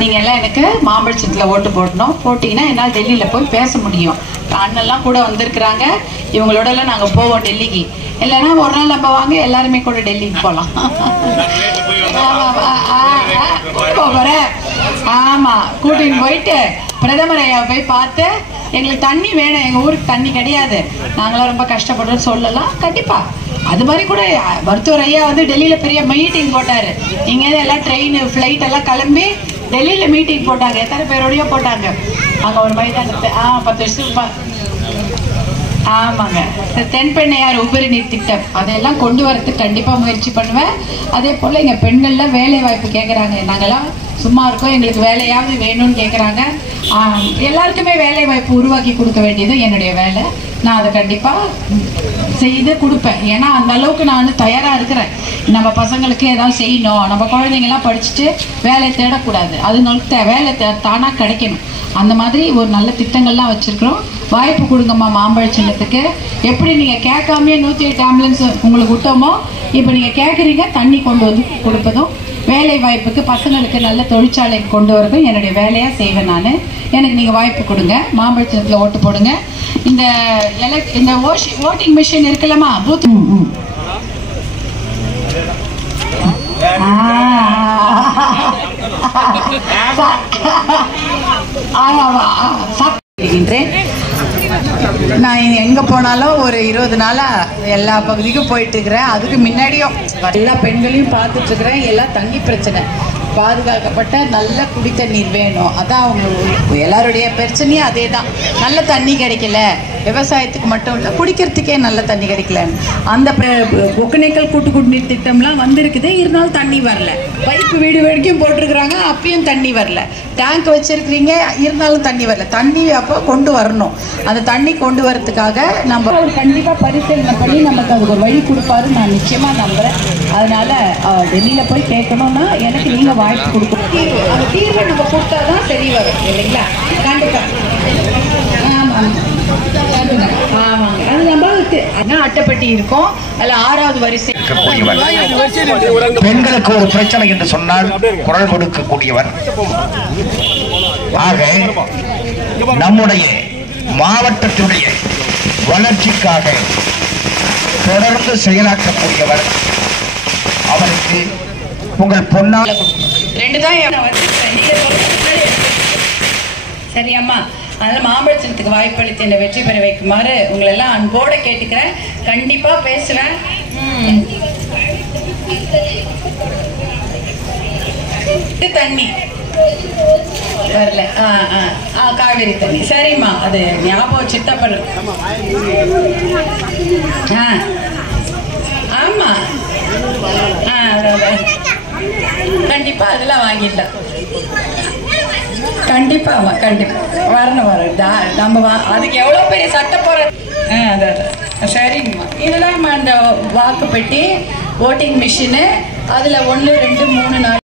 நீங்கள் எல்லாம் எனக்கு மாம்பழச்சத்தில் ஓட்டு போடணும். போட்டிங்கன்னா என்னால் டெல்லியில் போய் பேச முடியும். அண்ணெல்லாம் கூட வந்திருக்கிறாங்க. இவங்களோடலாம் நாங்கள் போவோம் டெல்லிக்கு. இல்லைன்னா ஒரு நாள் நம்ம வாங்க எல்லாருமே கூட டெல்லிக்கு போகலாம். போகிறேன். ஆமாம், கூட்டின்னு போயிட்டு பிரதமர் ஐயா போய் பார்த்து எங்களுக்கு தண்ணி வேணும், எங்கள் ஊருக்கு தண்ணி கிடையாது, நாங்களாம் ரொம்ப கஷ்டப்படுறோம் சொல்லலாம். கண்டிப்பாக அது மாதிரி கூட மருத்துவர் ஐயா வந்து டெல்லியில் பெரிய மீட்டிங் போட்டார். இங்கேருந்து எல்லாம் ட்ரெயின் ஃப்ளைட் எல்லாம் கிளம்பி டெல்லியில் மீட்டிங் போட்டாங்க. எத்தனை பேரோடையோ போட்டாங்க அங்கே ஒரு மைதானத்தை. 10 வருஷத்துக்கு ஆமாங்க. தென்பெண்ணையார் உபரி நீர் திட்டம் அதெல்லாம் கொண்டு வரதுக்கு கண்டிப்பாக முயற்சி பண்ணுவேன். அதே போல் இங்கே பெண்கள்லாம் வேலை வாய்ப்பு கேட்குறாங்க. நாங்கள்லாம் சும்மா இருக்கோம், எங்களுக்கு வேலையாவது வேணும்னு கேட்குறாங்க. எல்லாருக்குமே வேலை வாய்ப்பு உருவாக்கி கொடுக்க வேண்டியது என்னுடைய வேலை. நான் அதை கண்டிப்பாக செய்து கொடுப்பேன். ஏன்னா அந்த அளவுக்கு நான் தயாராக இருக்கிறேன். நம்ம பசங்களுக்கு ஏதாவது செய்யணும், நம்ம குழந்தைங்கள்லாம் படிச்சுட்டு வேலையை தேடக்கூடாது, அதுங்களுக்கு வேலை தானாக கிடைக்கணும். அந்த மாதிரி ஒரு நல்ல திட்டங்கள்லாம் வச்சுருக்குறோம். வாய்ப்பு கொடுங்கம்மா மாம்பழ சின்னத்துக்கு. எப்படி நீங்கள் கேட்காமே 108 ஆம்புலன்ஸ் உங்களுக்கு விட்டோமோ, இப்போ நீங்கள் கேட்குறீங்க. தண்ணி கொண்டு வந்து கொடுப்பதும், வேலை வாய்ப்புக்கு பசங்களுக்கு நல்ல தொழிற்சாலை கொண்டு வரதும் என்னுடைய வேலையாக செய்வேன் நான். எனக்கு நீங்கள் வாய்ப்பு கொடுங்க, மாம்பழ சின்னத்தில் ஓட்டு போடுங்க. இந்த ஓட்டிங் மிஷின் இருக்குல்லம்மா, பூத் நான் எங்கே போனாலும் ஒரு 20 நாளாக எல்லா பகுதிக்கும் போயிட்டு இருக்கிறேன். அதுக்கு முன்னாடியும் எல்லா பெண்களையும் பார்த்துட்டு இருக்கிறேன். எல்லாம் தண்ணி பிரச்சனை, பாதுகாக்கப்பட்ட நல்ல குடி தண்ணீர் வேணும். அதான் அவங்க எல்லாருடைய பிரச்சனையும் அதே தான். நல்ல தண்ணி கிடைக்கல, விவசாயத்துக்கு மட்டும் இல்லை குடிக்கிறதுக்கே நல்ல தண்ணி கிடைக்கல. அந்த ஒகேனக்கல் கூட்டு குடிநீர் திட்டம்லாம் வந்திருக்குது, இருந்தாலும் தண்ணி வரல. பைப்பு வீடு வரைக்கும் போட்டிருக்கிறாங்க, அப்பயும் தண்ணி வரல. டேங்க் வச்சிருக்கிறீங்க, இருந்தாலும் தண்ணி வரல. தண்ணி அப்போ கொண்டு வரணும். அந்த தண்ணி கொண்டு வரதுக்காக நம்ம கண்டிப்பாக பரிசீலனை பண்ணி நமக்கு அதுக்கு ஒரு வழி கொடுப்பாரு நான் நிச்சயமாக நம்புகிறேன். அதனால டெல்லியில் போய் கேட்கணும்னா எனக்கு நீங்கள் வாய்ப்பு கொடுக்கணும். அந்த தீர்வை நம்ம கொடுத்தா தான் சரி வரும் இல்லைங்களா? கண்டிப்பாக. ஆமாம் ஆமாங்க. அது நம்ம அட்டைப்பட்டி இருக்கும், அதில் 6வது வரிசை. பெண்களுக்கு ஒரு பிரச்சனை என்று சொன்னால் குரல் கொடுக்கக்கூடியவர். ஆக நம்முடைய மாவட்டத்துடைய வளர்ச்சிக்காக தொடர்ந்து செயலாற்றக்கூடியவர். அவருக்கு உங்கள் பொன்னால 2 தான் சரி அம்மா. அதனால் மாம்பழத்தினத்துக்கு வாய்ப்பளித்து என்னை வெற்றி பெற வைக்குமாறு உங்களெல்லாம் அன்போடு கேட்டுக்கிறேன். கண்டிப்பாக பேசுவேன். தண்ணி வரல. காவேரி தண்ணி சரிம்மா, அது ஞாபகம் சித்தப்படு. ஆமா கண்டிப்பா அதெல்லாம் வாங்கிடலாம். கண்டிப்பா கண்டிப்பா வரணும் நம்ம அதுக்கு எவ்வளோ பெரிய சட்டை போற. சரிங்கம்மா. இதெல்லாம் அந்த வாக்குப்பெட்டி, ஓட்டிங் மிஷினு, அதில் 1 2 3 4